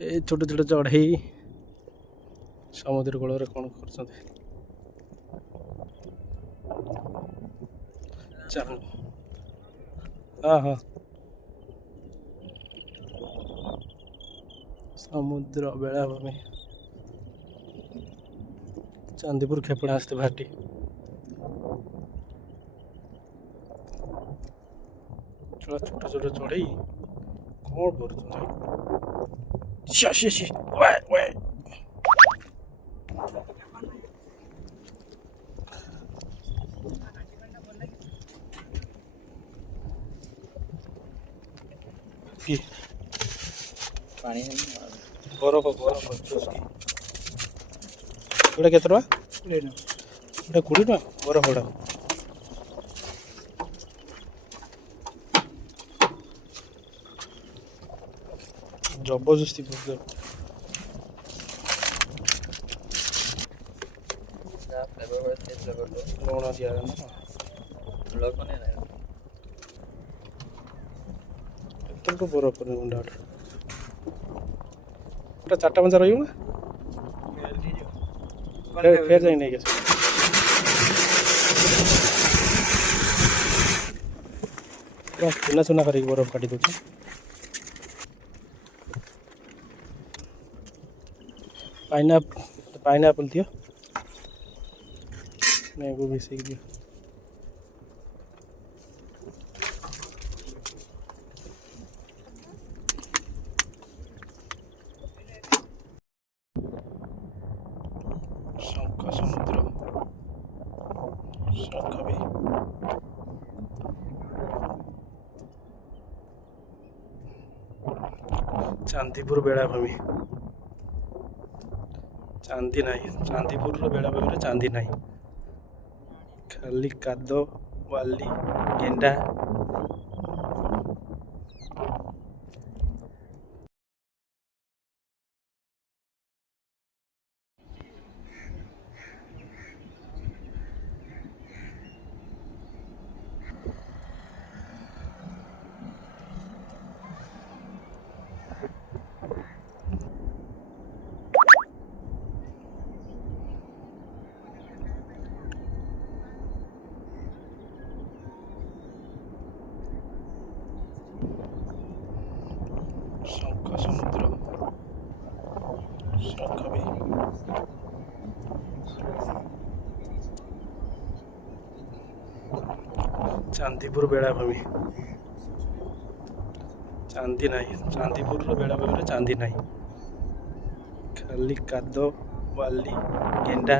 ए छोट छोट चढ़ई समुद्र कूल कौन कर हाँ हाँ समुद्र बेलाभूमि चांदीपुर क्षेपणास्त्र घाटी छोट छोट चढ़ई कौन कर पानी बरफ बरफ चुस्की एटा केते टका एटा 20 टका बरफ एटा जबरदस्ती लुण दिया तो बरफ पर गुंडा चार्टा पंचा रही फेर जाए नहीं चुना चुना कर बरफ काटी दूचे पाइनएप्पल दियो मैंगो भी सीख दियो शंख समुद्र शंख भी चांदीपुर बेलाभूमि चांदी नहीं चांदीपुर बेलाभूमि चांदी नहीं खाली काद वाली गेंडा शंख समुद्र शंख भी चांदीपुर बेलाभूमि चांदी नहीं चांदीपुर बेलाभूमि चांदी नहीं खाली काद वाली गेंडा